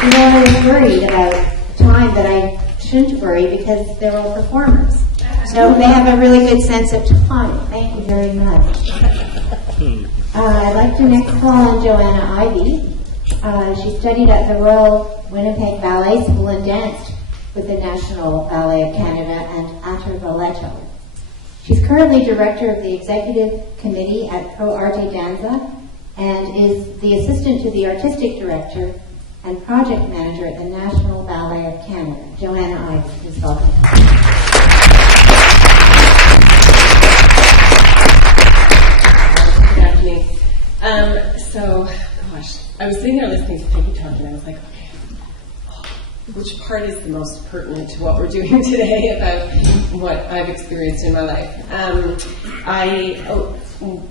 You know, I was worried about time that I shouldn't worry because they're all performers. So they have a really good sense of time. Thank you very much. I'd like to next call on Joanna Ivey. She studied at the Royal Winnipeg Ballet School and danced with the National Ballet of Canada and Atter Balletto. She's currently director of the executive committee at Pro Arte Danza and is the assistant to the artistic director and project manager at the National Ballet of Canada. Joanna Ivey, please welcome. Good afternoon. I was sitting there listening to Peggy talk, and I was like, okay, which part is the most pertinent to what we're doing today about what I've experienced in my life? I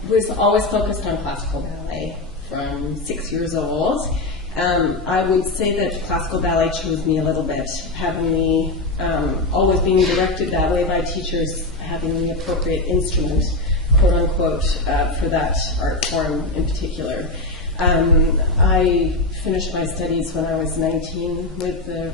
was always focused on classical ballet from 6 years old. I would say that classical ballet chose me a little bit, having me always being directed that way by teachers, having the appropriate instrument, quote unquote, for that art form in particular. I finished my studies when I was 19 with the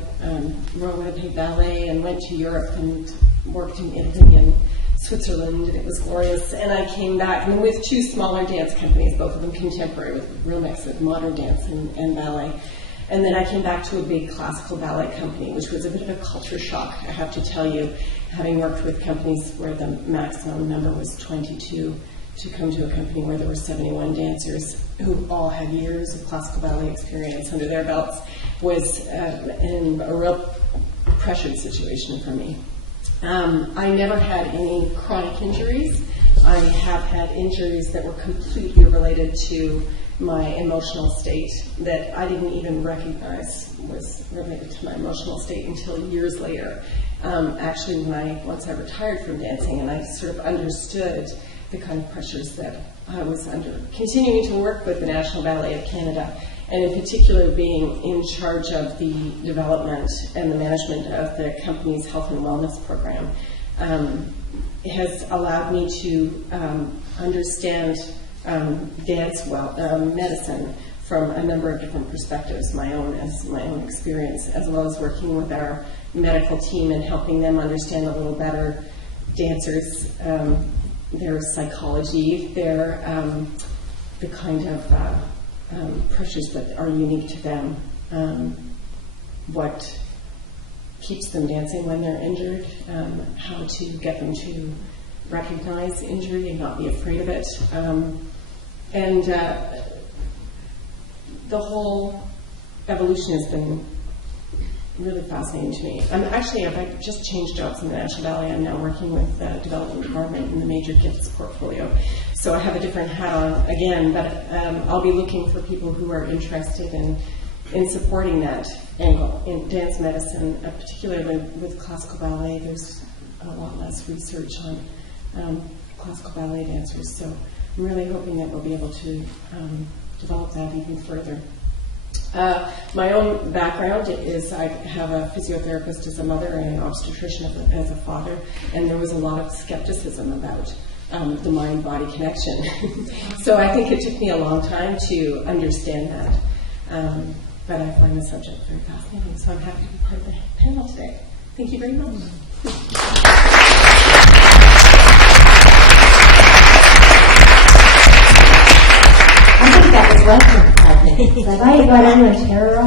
Royal Winnipeg Ballet and went to Europe and worked in Italy and Switzerland, and it was glorious. And I came back with two smaller dance companies, both of them contemporary, with a real mix of modern dance and ballet. And then I came back to a big classical ballet company, which was a bit of a culture shock, I have to tell you, having worked with companies where the maximum number was 22, to come to a company where there were 71 dancers who all had years of classical ballet experience under their belts was in a real pressured situation for me. I never had any chronic injuries. I have had injuries that were completely related to my emotional state that I didn't even recognize was related to my emotional state until years later. Actually, once I retired from dancing and I sort of understood the kind of pressures that I was under, continuing to work with the National Ballet of Canada, and in particular being in charge of the development and the management of the company's health and wellness program, has allowed me to understand dance medicine from a number of different perspectives, my own experience, as well as working with our medical team and helping them understand a little better dancers, their psychology, their the kind of pressures that are unique to them, what keeps them dancing when they're injured, how to get them to recognize injury and not be afraid of it, and the whole evolution has been really fascinating to me. I've just changed jobs in the National Ballet. I'm now working with the development department in the major gifts portfolio. So I have a different hat on again, but I'll be looking for people who are interested in supporting that angle in dance medicine, particularly with classical ballet. There's a lot less research on classical ballet dancers, so I'm really hoping that we'll be able to develop that even further. My own background is I have a physiotherapist as a mother and an obstetrician as a father, and there was a lot of skepticism about the mind-body connection. So I think it took me a long time to understand that, but I find the subject very fascinating, so I'm happy to be part of the panel today. Thank you very much. I think that was welcome. Have I got anyone terrorized?